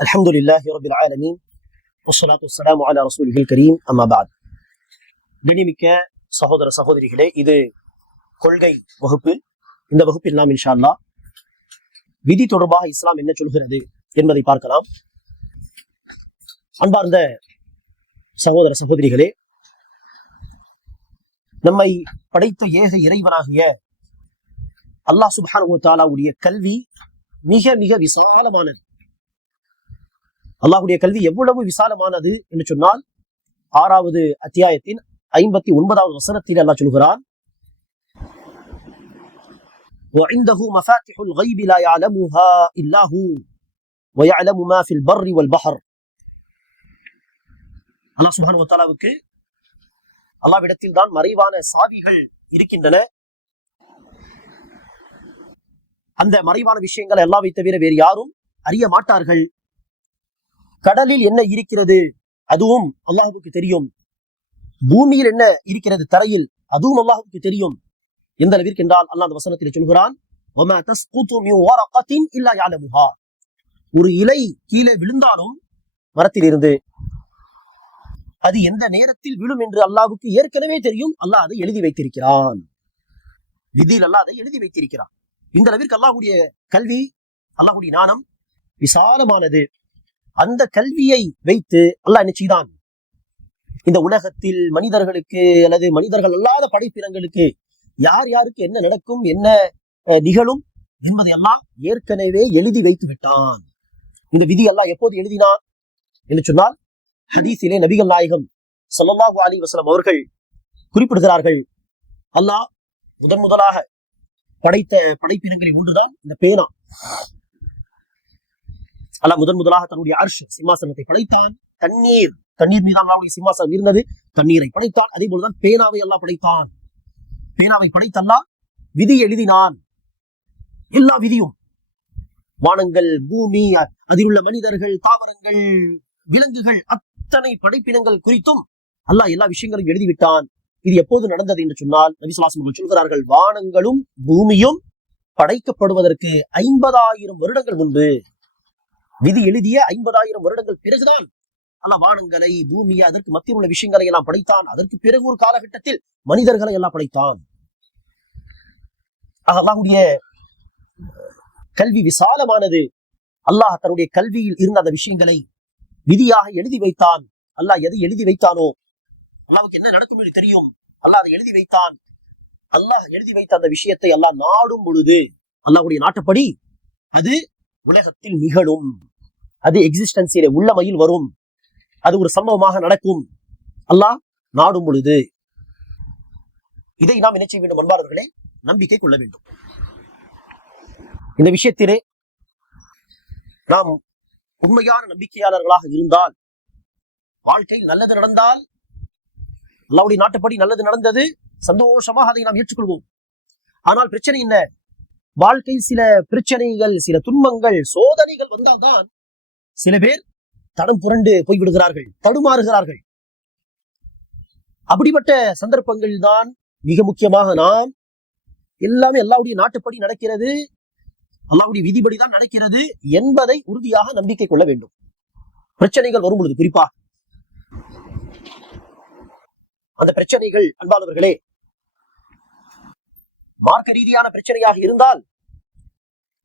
الحمد لله رب العالمين والصلاة والسلام على رسوله الكريم أما بعد கணிமிக்க சகோதர சகோதரிகளே இது கொள்கை வகுப்பு இந்த வகுப்பில் நாம் இன்ஷா அல்லாஹ் விதி தொடர்பாக இஸ்லாம் என்ன சொல்கிறது என்பதை பார்க்கலாம் அன்பார்ந்த சகோதர சகோதரிகளே நம்மை படைத்த ஏக இறைவனாகிய அல்லாஹ் சுப்ஹானஹு வ தஆலாவுடைய கல்வி மிக மிக விசாலமானது அல்லாஹ்வுடைய கல்வி எவ்வளவு விசாலமானது என்று சொன்னால் ஆறாவது அத்தியாயத்தின் ஐம்பத்தி ஒன்பதாவது வசனத்தில் அல்லாஹ் சொல்கிறான் وعنده مفاتح الغيب لا يعلمها إلا هو ويعلم ما في البر والبحر அல்லாஹ் சுப்ஹானஹு வ தஆலாவுக்கு அல்லாஹ்விடத்தில் தான் மறைவான சாவிகள் இருக்கின்றன அந்த மறைவான விஷயங்களை அல்லாவை தவிர வேறு யாரும் அறிய மாட்டார்கள் கடலில் என்ன இருக்கிறது? அதுவும் அல்லாஹுக்கு தெரியும். பூமியில் என்ன இருக்கிறது? தரையில். அதுவும் அல்லாஹுக்கு தெரியும். எந்த அளவிற்கு என்றால் அல்லாத வசனத்தில் சொல்கிறான் ஒரு இலை கீழே விழுந்தாலும் மரத்தில் இருந்து அது எந்த நேரத்தில் விழும் என்று அல்லாஹுக்கு ஏற்கனவே தெரியும். அல்லாஹ் அதை எழுதி வைத்திருக்கிறான். விதியில் அல்லாஹ் அதை எழுதி வைத்திருக்கிறான். இந்த அளவிற்கு அல்லாஹுடைய கல்வி அல்லாஹுடைய ஞானம் விசாலமானது. அந்த கல்வியை வைத்து அல்லாஹ் என்ன இந்த உலகத்தில் மனிதர்களுக்கு அல்லது மனிதர்கள் அல்லாத படைப்பினங்களுக்கு யார் யாருக்கு என்ன நடக்கும் என்ன அஹ், நிகழும் என்பதை எல்லாம் ஏற்கனவே எழுதி வைத்து விட்டான். இந்த விதி எல்லாம் எப்போது எழுதினான் என்று சொன்னால் ஹதீஸிலே நபிகள் நாயகம் சல்லாஹு அலி வசலம் அவர்கள் குறிப்பிடுகிறார்கள் அல்லாஹ் முதன் முதலாக படைத்த படைப்பினங்களில் ஒன்றுதான் இந்த பேனா. அல்லாஹ் முதன் முதலாக தன்னுடைய அர்ஷ் சிம்மாசனத்தை படைத்தான். தண்ணீர் தண்ணீர் மீதான் அல்லாஹ்வுடைய சிம்மாசனம் இருந்தது. தண்ணீரை படைத்தான். அதே போலதான் பேனாவை அல்லாஹ் படைத்தான். பேனாவை படைத்தல்லா விதி எழுதினான். எல்லா விதியும். வானங்கள் பூமி அதில் உள்ள மனிதர்கள் தாவரங்கள் விலங்குகள் அத்தனை படைப்பினங்கள் குறித்தும் அல்லாஹ் எல்லா விஷயங்களும் எழுதிவிட்டான். இது எப்போது நடந்தது என்று சொன்னால் நபிசுல்லாசம் சொல்கிறார்கள் வானங்களும் பூமியும் படைக்கப்படுவதற்கு ஐம்பதாயிரம் வருடங்கள் முன்பு. விதி எழுதிய ஐம்பதாயிரம் வருடங்கள் பிறகுதான் அல்லாஹ் வானங்களை பூமியை அதற்கு மத்தியில் உள்ள விஷயங்களை எல்லாம் படைத்தான். அதற்கு பிறகு ஒரு காலகட்டத்தில் மனிதர்களை எல்லாம் படைத்தான். அல்லாஹுடைய கல்வி விசாலமானது. அல்லாஹ் தன்னுடைய கல்வியில் இருந்த அந்த விஷயங்களை விதியாக எழுதி வைத்தான். அல்லாஹ் எதை எழுதி வைத்தானோ அல்லாவுக்கு என்ன நடக்கும் என்று தெரியும். அல்லாஹ் அதை எழுதி வைத்தான். அல்லாஹ் எழுதி வைத்த அந்த விஷயத்தை அல்லாஹ் நாடும் பொழுது அல்லாஹுடைய நாட்டப்படி அது உலகத்தில் நிகழும். அது எக்ஸிஸ்டன்ஸிலே உள்ளமையில் வரும். அது ஒரு சம்பவமாக நடக்கும். அல்லாஹ் நாடும் பொழுது. இதை நாம் என்ன செய்ய வேண்டும் அன்பாளர்களே நம்பிக்கை கொள்ள வேண்டும். இந்த விஷயத்திலே நாம் உண்மையான நம்பிக்கையாளர்களாக இருந்தால் வாழ்க்கையில் நல்லது நடந்தால் அல்லாவுடைய நாட்டுப்படி நல்லது நடந்தது சந்தோஷமாக அதை நாம் ஏற்றுக்கொள்வோம். ஆனால் பிரச்சனை என்ன? வாழ்க்கை சில பிரச்சனைகள் சில துன்பங்கள் சோதனைகள் வந்தால்தான் சில பேர் தடம் புரண்டு போய்விடுகிறார்கள் தடுமாறுகிறார்கள். அப்படிப்பட்ட சந்தர்ப்பங்கள் தான் மிக முக்கியமாக நாம் எல்லாமே அல்லாவுடைய நாட்டுப்படி நடக்கிறது அல்லாவுடைய விதிப்படி தான் நடக்கிறது என்பதை உறுதியாக நம்பிக்கை கொள்ள வேண்டும். பிரச்சனைகள் வரும் பொழுது குறிப்பா அந்த பிரச்சனைகள் அன்பானவர்களே மார்க்க ரீதியான பிரச்சனையாக இருந்தால்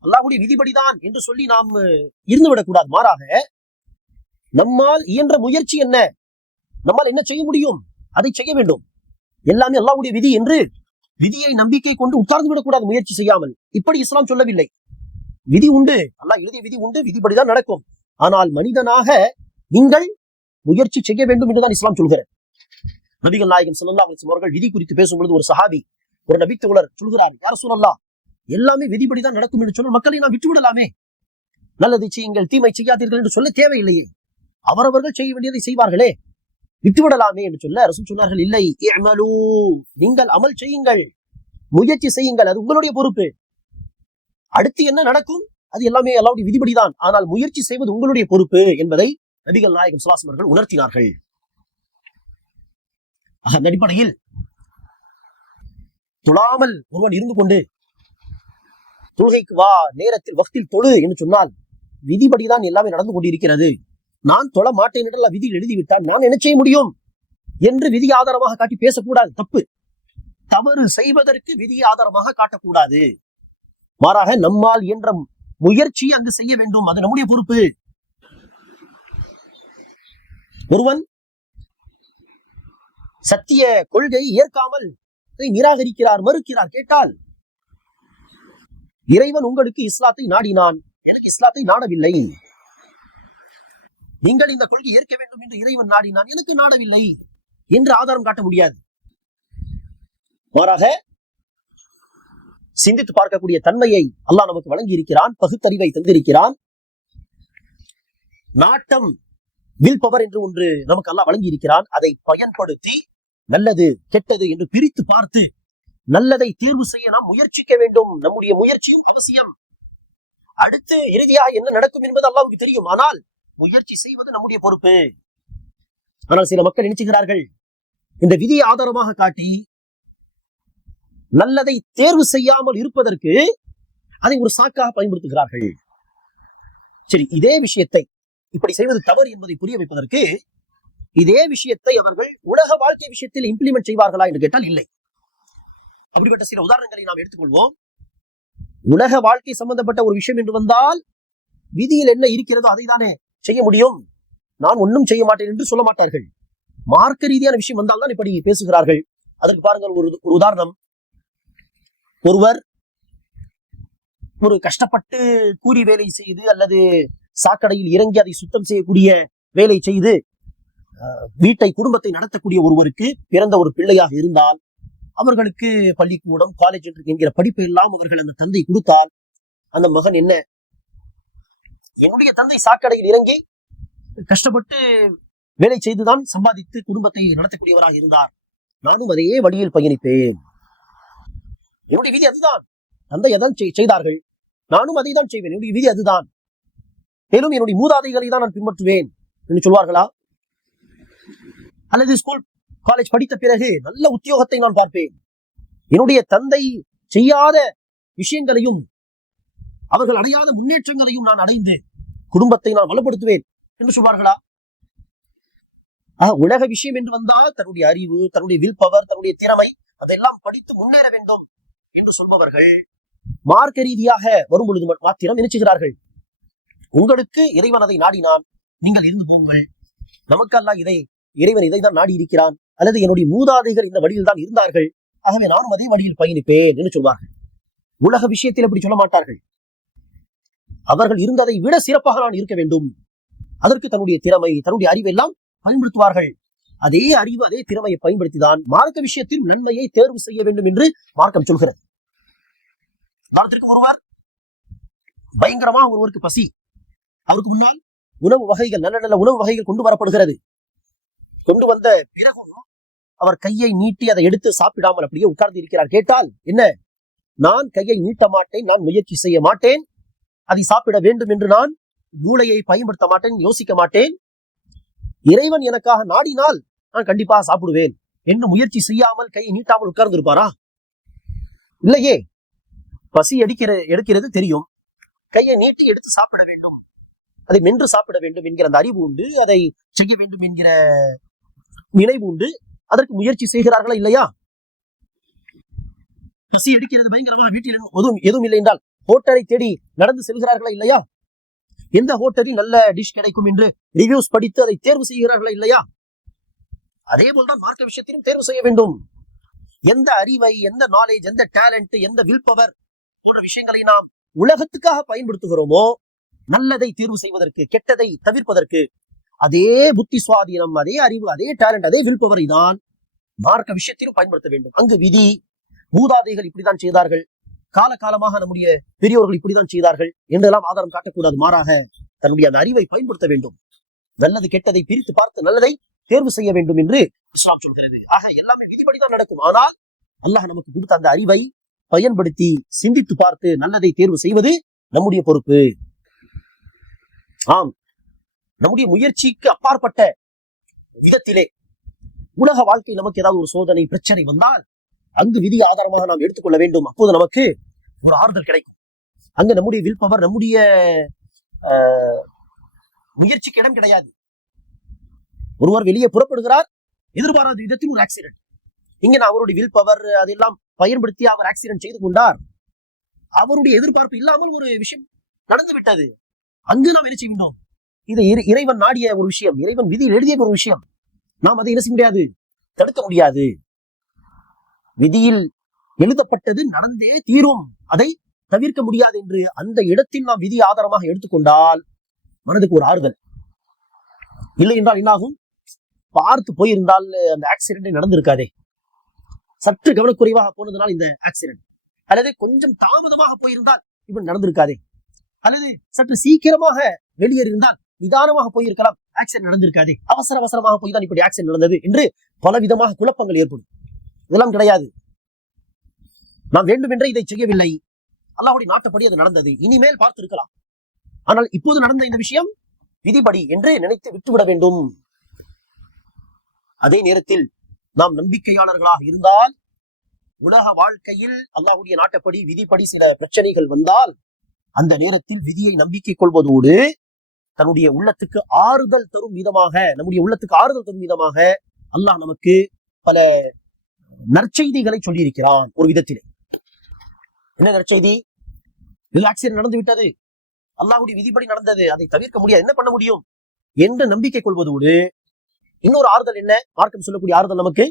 அல்லாஹுடைய விதிப்படிதான் என்று சொல்லி நாம் இருந்து விடக்கூடாது மாறாக நம்மால் இயன்ற முயற்சி என்ன? நம்மால் என்ன செய்ய முடியும்? அதை செய்ய வேண்டும். எல்லாமே அல்லாவுடைய விதி என்று விதியை நம்பிக்கை கொண்டு உட்கார்ந்து விடக்கூடாது முயற்சி செய்யாமல். இப்படி இஸ்லாம் சொல்லவில்லை. விதி உண்டு. அல்லாஹ் எழுதிய விதி உண்டு. விதிப்படிதான் நடக்கும். ஆனால் மனிதனாக நீங்கள் முயற்சி செய்ய வேண்டும் என்றுதான் இஸ்லாம் சொல்கிறது. நபிகள் நாயகம் ஸல்லல்லாஹு அவர்கள் விதி குறித்து பேசும்பொழுது ஒரு சஹாபி ஒரு நபித்தோழர் சொல்கிறார் யார் சொல்லலாம் எல்லாமே விதிப்படிதான் நடக்கும் என்று சொல்ல மக்களை நாம் விட்டு விடலாமே நல்லது செய்யுங்கள் தீமை செய்யாதீர்கள் என்று சொல்ல தேவையில்லையே. அவரவர்கள் செய்ய வேண்டியதை செய்வார்களே. விட்டு விடலாமே என்று சொல்ல அரசு சொன்னார்கள் இல்லை அமலூ நீங்கள் அமல் செய்யுங்கள். முயற்சி செய்யுங்கள் அது உங்களுடைய பொறுப்பு. அடுத்து என்ன நடக்கும்? அது எல்லாமே எல்லாருடைய விதிப்படிதான். ஆனால் முயற்சி செய்வது உங்களுடைய பொறுப்பு என்பதை நபிகள் நாயகம் சுலாசம் அவர்கள் உணர்த்தினார்கள். ஆக, அந்த அடிப்படையில் தொழாமல் ஒருவன் இருந்து கொண்டு தொழுகைக்கு வா நேரத்தில் வக்தில் தொழு என்று சொன்னால் விதிபடிதான் எல்லாமே நடந்து கொண்டிருக்கிறது. நான் தொழ மாட்டேன் என்று விதியில் எழுதிவிட்டால் நான் என்ன செய்ய முடியும்? என்று விதி ஆதாரமாக காட்டி பேசக்கூடாது தப்பு. தவறு செய்வதற்கு விதி ஆதாரமாக காட்டக்கூடாது. மாறாக நம்மால் என்ற முயற்சி அங்கு செய்ய வேண்டும். அது நம்முடைய பொறுப்பு. ஒருவன் சத்திய கொள்கை ஏற்காமல் நிராகரிக்கிறார் மறுக்கிறார் கேட்டால் இறைவன் உங்களுக்கு இஸ்லாத்தை நாடினான். எனக்கு இஸ்லாத்தை நாடவில்லை. நீங்கள் இந்த கொள்கை ஏற்க வேண்டும் என்று இறைவன் நாடினான். எனக்கு நாடவில்லை என்று ஆதாரம் காட்ட முடியாது. மாறாக சிந்தித்து பார்க்கக்கூடிய தன்மையை அல்லாஹ் நமக்கு வழங்கி இருக்கிறான் பகுத்தறிவை தந்திருக்கிறான். நாட்டம் வில் பவர் என்று ஒன்று நமக்கு அல்லாஹ் வழங்கி இருக்கிறான் அதை பயன்படுத்தி நல்லது கெட்டது என்று பிரித்து பார்த்து நல்லதை தேர்வு செய்ய நாம் முயற்சிக்க வேண்டும். நம்முடைய முயற்சியும் அவசியம். அடுத்து இறுதியாக என்ன நடக்கும் என்பது அல்லாவுக்கு தெரியும். ஆனால் முயற்சி செய்வது நம்முடைய பொறுப்பு. ஆனால் சில மக்கள் நினைச்சுகிறார்கள் இந்த விதியை ஆதாரமாக காட்டி நல்லதை தேர்வு செய்யாமல் இருப்பதற்கு அதை ஒரு சாக்காக பயன்படுத்துகிறார்கள். சரி இதே விஷயத்தை இப்படி செய்வது தவறு என்பதை புரிய வைப்பதற்கு இதே விஷயத்தை அவர்கள் உலக வாழ்க்கை விஷயத்தில் இம்ப்ளிமெண்ட் செய்வார்களா என்று கேட்டால் இல்லை. அப்படிப்பட்ட சில உதாரணங்களை நாம் எடுத்துக்கொள்வோம். உலக வாழ்க்கை சம்பந்தப்பட்ட ஒரு விஷயம் என்று வந்தால் விதியில் என்ன இருக்கிறதோ அதை தானே செய்ய முடியும். நான் ஒன்றும் செய்ய மாட்டேன் என்று சொல்ல மாட்டார்கள். மார்க்க ரீதியான விஷயம் வந்தால் தான் இப்படி பேசுகிறார்கள். அதற்கு பாருங்கள் ஒரு ஒரு உதாரணம். ஒருவர் ஒரு கஷ்டப்பட்டு கூலி வேலை செய்து அல்லது சாக்கடையில் இறங்கி அதை சுத்தம் செய்யக்கூடிய வேலை செய்து அஹ், வீட்டை குடும்பத்தை நடத்தக்கூடிய ஒருவருக்கு பிறந்த ஒரு பிள்ளையாக இருந்தால் அவர்களுக்கு பள்ளிக்கூடம் காலேஜ் என்கிற படிப்பு எல்லாம் அவர்கள் அந்த தந்தை கொடுத்தால் அந்த மகன் என்ன? என்னுடைய தந்தை சாக்கடையில் இறங்கி கஷ்டப்பட்டு வேலை செய்துதான் சம்பாதித்து குடும்பத்தை நடத்தக்கூடியவராக இருந்தார். நானும் அதையே வழியில் பயணித்தேன். என்னுடைய விதி அதுதான். தந்தை அதான் செய்- செய்தார்கள். நானும் அதை தான் செய்வேன். என்னுடைய விதி அதுதான். மேலும் என்னுடைய மூதாதைகளை தான் நான் பின்பற்றுவேன். என்று சொல்வார்களா? அல்லது ஸ்கூல் காலேஜ் படித்த பிறகு நல்ல உத்தியோகத்தை நான் பார்ப்பேன். என்னுடைய தந்தை செய்யாத விஷயங்களையும் அவர்கள் அடையாத முன்னேற்றங்களையும் நான் அடைந்து குடும்பத்தை நான் வலுப்படுத்துவேன் என்று சொல்வார்களா? ஆஹ் உலக விஷயம் என்று வந்தால் தன்னுடைய அறிவு தன்னுடைய வில் பவர் தன்னுடைய திறமை அதெல்லாம் படித்து முன்னேற வேண்டும் என்று சொல்பவர்கள் மார்க்க ரீதியாக வரும் பொழுது மாத்திரம் நினைச்சுகிறார்கள். உங்களுக்கு இறைவன் அதை நாடினான். நீங்கள் இருந்து போங்கள். நமக்கெல்லாம் இதை இறைவன் இதை தான் நாடி இருக்கிறான் அல்லது என்னுடைய மூதாதைகள் இந்த வழியில் தான் இருந்தார்கள். ஆகவே நானும் அதே வழியில் பயணிப்பேன் என்று சொல்வார்கள். உலக விஷயத்தில் அப்படி சொல்ல மாட்டார்கள். அவர்கள் இருந்ததை விட சிறப்பாக நான் இருக்க வேண்டும். அதற்கு தன்னுடைய திறமை தன்னுடைய அறிவை எல்லாம் பயன்படுத்துவார்கள். அதே அறிவு அதே திறமையை பயன்படுத்திதான் மார்க்க விஷயத்தில் நன்மையை தேர்வு செய்ய வேண்டும் என்று மார்க்கம் சொல்கிறது. உதாரணத்திற்கு ஒருவர் பயங்கரமாக ஒருவருக்கு பசி. அவருக்கு முன்னால் உணவு வகைகள் நல்ல நல்ல உணவு வகைகள் கொண்டு வரப்படுகிறது. கொண்டு வந்த பிறகும் அவர் கையை நீட்டி அதை எடுத்து சாப்பிடாமல் அப்படியே உட்கார்ந்து இருக்கிறார். கேட்டால் என்ன? நான் கையை நீட்ட மாட்டேன் நான் முயற்சி செய்ய மாட்டேன். அதை சாப்பிட வேண்டும் என்று நான் மூளையை பயன்படுத்த மாட்டேன் யோசிக்க மாட்டேன். இறைவன் எனக்காக நாடினால் நான் கண்டிப்பாக சாப்பிடுவேன். என்று முயற்சி செய்யாமல் கையை நீட்டாமல் உட்கார்ந்து இருப்பாரா இல்லையே. பசி எடுக்கிற எடுக்கிறது தெரியும். கையை நீட்டி எடுத்து சாப்பிட வேண்டும். அதை மென்று சாப்பிட வேண்டும் என்கிற அந்த அறிவு உண்டு. அதை செய்ய வேண்டும் என்கிற நினைவு உண்டு. அதற்கு முயற்சி செய்கிறார்களா இல்லையா? பசி எடுக்கிறது பயங்கரமாக வீட்டில் எதுவும் எதுவும் இல்லை என்றால் ஹோட்டலை தேடி நடந்து செல்கிறார்களா இல்லையா? எந்த ஹோட்டலில் நல்ல டிஷ் கிடைக்கும் என்று ரிவ்யூஸ் படித்து அதை தேர்வு செய்கிறார்களா இல்லையா? அதே போல்தான் மார்க்க விஷயத்திலும் தேர்வு செய்ய வேண்டும். எந்த அறிவை எந்த நாலேஜ் எந்த டேலண்ட் எந்த வில் பவர் போன்ற விஷயங்களை நாம் உலகத்துக்காக பயன்படுத்துகிறோமோ நல்லதை தேர்வு செய்வதற்கு கெட்டதை தவிர்ப்பதற்கு அதே புத்தி சுவாதீனம் அதே அறிவு அதே டேலண்ட் அதே வில் பவரை தான் மார்க்க விஷயத்திலும் பயன்படுத்த வேண்டும். அங்கு விதி மூதாதைகள் இப்படித்தான் செய்தார்கள். கால காலமாக நம்முடைய பெரியோர்கள் இப்படிதான் செய்தார்கள் என்றெல்லாம் ஆதாரம் காட்டக்கூடாது. மாறாக தன்னுடைய அந்த அறிவை பயன்படுத்த வேண்டும். நல்லது கெட்டதை பிரித்து பார்த்து நல்லதை தேர்வு செய்ய வேண்டும் என்று இஸ்லாம் சொல்கிறது. ஆக எல்லாமே விதிப்படிதான் நடக்கும். ஆனால் அல்லாஹ் நமக்கு கொடுத்த அந்த அறிவை பயன்படுத்தி சிந்தித்து பார்த்து நல்லதை தேர்வு செய்வது நம்முடைய பொறுப்பு. ஆம். நம்முடைய முயற்சிக்கு அப்பாற்பட்ட விதத்திலே உலக வாழ்க்கை நமக்கு ஏதாவது ஒரு சோதனை பிரச்சனை வந்தால் அங்கு விதி ஆதாரமாக நாம் எடுத்துக்கொள்ள வேண்டும். அப்போது நமக்கு ஒரு ஆறுதல் கிடைக்கும். அங்க நம்முடைய வில் பவர் நம்முடைய முயற்சிக்கு இடம் கிடையாது. ஒருவர் வெளியே புறப்படுகிறார் எதிர்பாராத விதத்தில் ஒரு ஆக்சிடென்ட் இங்க நான் அவருடைய வில் பவர் அதெல்லாம் பயன்படுத்தி அவர் ஆக்சிடென்ட் செய்து கொண்டார். அவருடைய எதிர்பார்ப்பு இல்லாமல் ஒரு விஷயம் நடந்து விட்டது அங்கு நாம் என்ன செய்கின்றோம்? இது இறைவன் நாடிய ஒரு விஷயம் இறைவன் விதியில் எழுதிய ஒரு விஷயம். நாம் அதை என்ன செய்ய முடியாது? தடுக்க முடியாது. விதியில் எழுதப்பட்டது நடந்தே தீரும். அதை தவிர்க்க முடியாது என்று அந்த இடத்தில் நாம் விதி ஆதாரமாக எடுத்துக்கொண்டால் மனதுக்கு ஒரு ஆறுதல். இல்லை என்றால் என்னாகும்? பார்த்து போயிருந்தால் அந்த ஆக்சிடென்ட் நடந்திருக்காதே. சற்று கவனக்குறைவாக போனதுனால் இந்த ஆக்சிடென்ட் அல்லது கொஞ்சம் தாமதமாக போயிருந்தால் இவன் நடந்திருக்காதே. அல்லது சற்று சீக்கிரமாக வெளியேறியிருந்தால் நிதானமாக போயிருக்கலாம். ஆக்சிடென்ட் நடந்திருக்காதே. அவசர அவசரமாக போய் தான் இப்படி ஆக்சிடென்ட் நடந்தது என்று பல விதமாக குழப்பங்கள் ஏற்படும். இதெல்லாம் கிடையாது. நாம் வேண்டுமென்றே இதை செய்யவில்லை. அல்லாவுடைய நாட்டுப்படி அது நடந்தது. இனிமேல் பார்த்திருக்கலாம். ஆனால் இப்போது நடந்த இந்த விஷயம் விதிபடி என்று நினைத்து விட்டுவிட வேண்டும். அதே நேரத்தில் நாம் நம்பிக்கையாளர்களாக இருந்தால் உலக வாழ்க்கையில் அல்லாஹுடைய நாட்டப்படி விதிப்படி சில பிரச்சனைகள் வந்தால் அந்த நேரத்தில் விதியை நம்பிக்கை கொள்வதோடு தன்னுடைய உள்ளத்துக்கு ஆறுதல் தரும் விதமாக நம்முடைய உள்ளத்துக்கு ஆறுதல் தரும் விதமாக அல்லாஹ் நமக்கு பல நற்செய்திகளை சொல்லியிருக்கிறான் ஒரு விதத்திலே. என்ன நற்செய்தி? இது ஆக்சிடென்ட் நடந்து விட்டது. அல்லாஹுடைய விதிப்படி நடந்தது. அதை தவிர்க்க முடியாது. என்ன பண்ண முடியும்? என்று நம்பிக்கை கொள்வதோடு இன்னொரு ஆறுதல் என்ன? மார்க்கம் சொல்லக்கூடிய ஆறுதல் நமக்கு?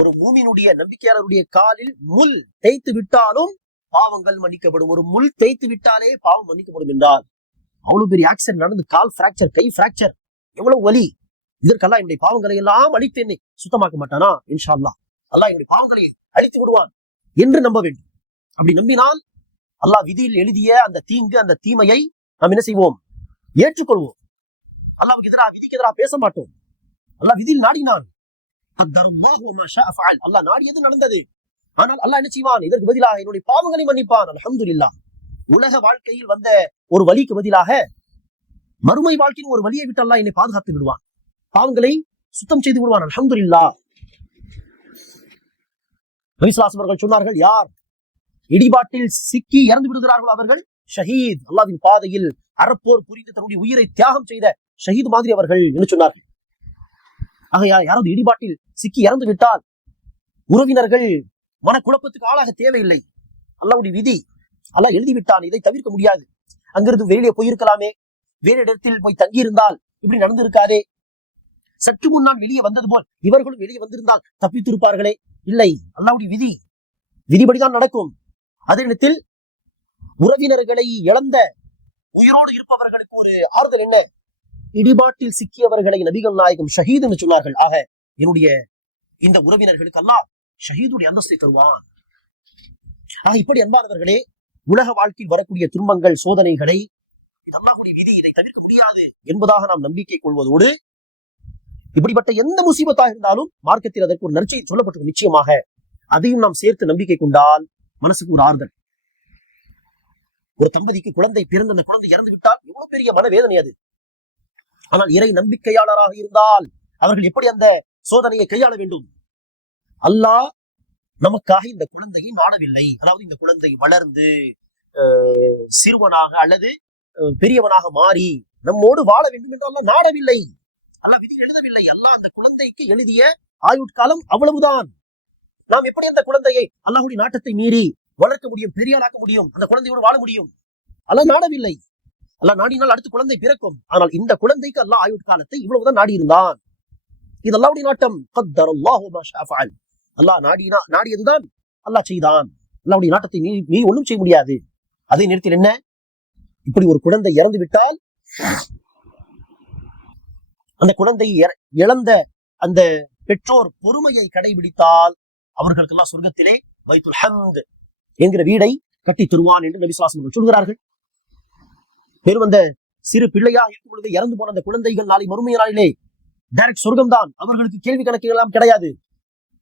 ஒரு மூமியினுடைய நம்பிக்கையாளருடைய காலில் முள் தேய்த்து விட்டாலும் பாவங்கள் மன்னிக்கப்படும். ஒரு முள் தேய்த்து விட்டாலே பாவம் மன்னிக்கப்படும் என்றால் அவ்வளவு பெரிய ஆக்சிடென்ட் நடந்து கால் பிராக்சர் கை பிராக்சர் எவ்வளவு வலி. இதற்கெல்லாம் என்னுடைய பாவங்களை எல்லாம் அழித்து என்னை சுத்தமாக்க மாட்டானா? இன்ஷா அல்லாஹ் அல்லாஹ் என்னுடைய பாவங்களை அழித்து விடுவான் என்று நம்ப வேண்டும். அப்படி நம்பினால் அல்லாஹ் விதியில் எழுதிய அந்த தீங்கு அந்த தீமையை நாம் என்ன செய்வோம்? ஏற்றுக்கொள்வோம். அல்லாவுக்கு எதிராக விதிக்கு எதிராக பேச மாட்டோம். அல்லாஹ் விதியில் நாடினான் அல்லாஹ் நாடியது நடந்தது. ஆனால் அல்லாஹ் என்ன செய்வான்? இதற்கு பதிலாக என்னுடைய பாவங்களை மன்னிப்பான். அல்ஹம்துலில்லாஹ். உலக வாழ்க்கையில் வந்த ஒரு வழிக்கு பதிலாக மறுமை வாழ்க்கையின் ஒரு வழியை விட்டு என்னை பாதுகாத்து விடுவான். பாவங்களை சுத்தம் செய்து விடுவான். அலமது இல்லா அவர்கள் சொன்னார்கள் யார் இடிபாட்டில் சிக்கி இறந்து விடுகிறார்களோ அவர்கள் ஷஹீத். அல்லாவின் பாதையில் அறப்போர் புரிந்து தன்னுடைய உயிரை தியாகம் செய்த ஷஹீத் மாதிரி அவர்கள் என்று சொன்னார்கள். ஆக யாராவது இடிபாட்டில் சிக்கி இறந்து விட்டால் உறவினர்கள் மனக்குழப்பத்துக்கு ஆளாக தேவையில்லை. அல்லாவுடைய விதி அல்லாஹ் எழுதி விட்டான் இதை தவிர்க்க முடியாது. அங்கிருந்து வெளியே போயிருக்கலாமே. வேறு இடத்தில் போய் தங்கியிருந்தால் இப்படி நடந்திருக்காதே. சற்று முன்னால் வெளியே வந்தது போல் இவர்களும் வெளியே வந்திருந்தால் தப்பித்திருப்பார்களே. இல்லை அல்லாவுடைய விதி விதிபடிதான் நடக்கும். அதே நேரத்தில் உறவினர்களை இழந்த உயிரோடு இருப்பவர்களுக்கு ஒரு ஆறுதல் என்ன? இடிபாட்டில் சிக்கியவர்களை நபிகள் நாயகம் ஷஹீத் என்று சொன்னார்கள். ஆக என்னுடைய இந்த உறவினர்களுக்கு அல்லாஹ் ஷஹீதுடைய அந்தஸ்தை தருவான். ஆக இப்படி அன்பானவர்களே உலக வாழ்க்கையில் வரக்கூடிய துன்பங்கள் சோதனைகளை இது விதி இதை தவிர்க்க முடியாது என்பதாக நாம் நம்பிக்கை கொள்வதோடு இப்படிப்பட்ட எந்த முசீபத்தாக இருந்தாலும் மார்க்கத்தில் அதற்கு ஒரு நற்செய்தி சொல்லப்பட்டிருக்கும் நிச்சயமாக. அதையும் நாம் சேர்த்து நம்பிக்கை கொண்டால் மனசுக்கு ஒரு ஆறுதல். ஒரு தம்பதிக்கு குழந்தை பிறந்த அந்த குழந்தை இறந்து விட்டால் எவ்வளவு பெரிய மனவேதனை அது. ஆனால் இறை நம்பிக்கையாளராக இருந்தால் அவர்கள் எப்படி அந்த சோதனையை கையாள வேண்டும்? அல்லாஹ் நமக்காக இந்த குழந்தையை நாடவில்லை. அதாவது இந்த குழந்தை வளர்ந்து சிறுவனாக அல்லது பெரியவனாக மாறி நம்மோடு வாழ வேண்டும் என்று அல்ல நாடவில்லை. அல்ல விதி எழுதவில்லை. அல்ல அந்த குழந்தைக்கு எழுதிய ஆயுட்காலம் அவ்வளவுதான். நாம் எப்படி அந்த குழந்தையை அல்லாஹுடைய நாட்டத்தை மீறி வளர்க்க முடியும் பெரியாளாக்க முடியும் அந்த குழந்தையோடு வாழ முடியும்? அல்ல நாடவில்லை. அல்லாஹ் நாடினால் அடுத்த குழந்தை பிறக்கும். ஆனால் இந்த குழந்தைக்கு அல்ல ஆயுட்காலத்தை இவ்வளவுதான் நாடி இருந்தான் இது அல்லாவுடைய நாட்டம். அல்லாஹ் நாடினா நாடியதுதான் அல்லாஹ் செய்தான். அல்லாவுடைய நாட்டத்தை நீ நீ ஒன்றும் செய்ய முடியாது. அதே நேரத்தில் என்ன? இப்படி ஒரு குழந்தை இறந்து விட்டால் அந்த குழந்தை இழந்த அந்த பெற்றோர் பொறுமையை கடைபிடித்தால் அவர்களுக்கெல்லாம் சொர்க்கத்திலே வைத்துல் ஹந்த் என்கிற வீடை கட்டி தருவான் என்று நபிசுவாசம் சொல்கிறார்கள் மேலும் அந்த சிறு பிள்ளையாக இருக்கும் பொழுது இறந்து போன அந்த குழந்தைகள் நாளை மறுமை நாளிலே டைரக்ட் சொர்க்கம்தான். அவர்களுக்கு கேள்வி கணக்கு எல்லாம் கிடையாது.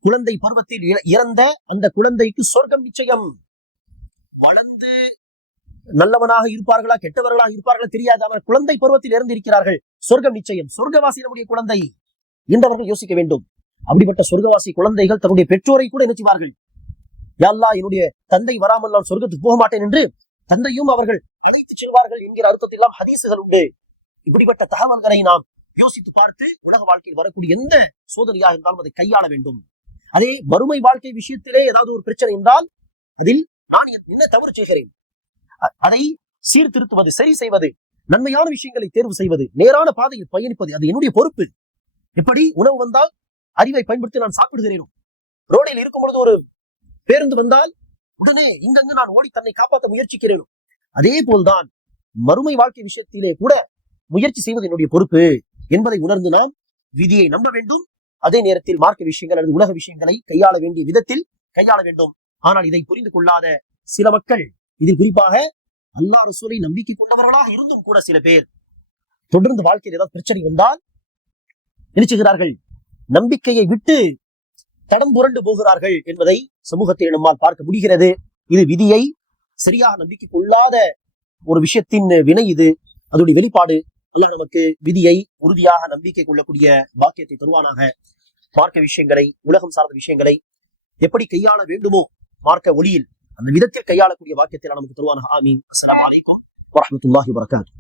குழந்தை பருவத்தில் இற- இறந்த அந்த குழந்தைக்கு சொர்க்கம் நிச்சயம். வளர்ந்து நல்லவனாக இருப்பார்களா கெட்டவர்களாக இருப்பார்களா தெரியாது. ஆனால் குழந்தை பருவத்தில் இறந்து இருக்கிறார்கள் சொர்க்கம் நிச்சயம். சொர்க்கவாசி நம்முடைய குழந்தை. என்றவர்கள் யோசிக்க வேண்டும். அப்படிப்பட்ட சொர்க்கவாசி குழந்தைகள் தன்னுடைய பெற்றோரை கூட நினைச்சுவார்கள் யாழ்லா என்னுடைய தந்தை வராமல் நான் சொர்க்கத்துக்கு போக மாட்டேன் என்று தந்தையும் அவர்கள் அழைத்துச் செல்வார்கள் என்கிற அர்த்தத்தெல்லாம் ஹதீசுகள் உண்டு. இப்படிப்பட்ட தகவல்களை நாம் யோசித்து பார்த்து உலக வாழ்க்கையில் வரக்கூடிய எந்த சோதனையாக இருந்தாலும் அதை கையாள வேண்டும். அதே மறுமை வாழ்க்கை விஷயத்திலே ஏதாவது ஒரு பிரச்சனை என்றால் அதில் நான் என்ன தவறு செய்கிறேன்? அதை சீர்திருத்துவது சரி செய்வது நன்மையான விஷயங்களை தேர்வு செய்வது நேரான பாதையில் பயணிப்பது அது என்னுடைய பொறுப்பு. எப்படி உணவு வந்தால் அறிவை பயன்படுத்தி நான் சாப்பிடுகிறேனோ? ரோடில் இருக்கும் பொழுது ஒரு பேருந்து வந்தால் உடனே இங்கங்கு நான் ஓடி தன்னை காப்பாற்ற முயற்சிக்கிறேனோ? அதே போல்தான் மறுமை வாழ்க்கை விஷயத்திலே கூட முயற்சி செய்வது என்னுடைய பொறுப்பு என்பதை உணர்ந்து நாம் விதியை நம்ப வேண்டும். அதே நேரத்தில் மார்க்க விஷயங்கள் அல்லது உலக விஷயங்களை கையாள வேண்டிய விதத்தில் கையாள வேண்டும். ஆனால் இதை புரிந்து கொள்ளாத சில மக்கள் இதில் குறிப்பாக அல்லா ரசூலை நம்பிக்கை கொண்டவர்களாக இருந்தும் கூட சில பேர் தொடர்ந்து வாழ்க்கையில் ஏதாவது பிரச்சனை வந்தால் நினைச்சுகிறார்கள் நம்பிக்கையை விட்டு தடம் புரண்டு போகிறார்கள் என்பதை சமூகத்தில் நம்மால் பார்க்க முடிகிறது. இது விதியை சரியாக நம்பிக்கை கொள்ளாத ஒரு விஷயத்தின் வினை இது. அதோடைய வெளிப்பாடு அல்லாஹ் நமக்கு விதியை உறுதியாக நம்பிக்கை கொள்ளக்கூடிய வாக்கியத்தை தருவானாக. மார்க்க விஷயங்களை உலகம் சார்ந்த விஷயங்களை எப்படி கையாள வேண்டுமோ மார்க்க ஒளியில் அந்த விதத்தில் கையாளக்கூடிய வாக்கியத்தை நமக்கு தருவானாக. ஆமீன். அஸ்லாம் வலைக்கும் வரமத்துல்லாஹி வபரகாத்துஹு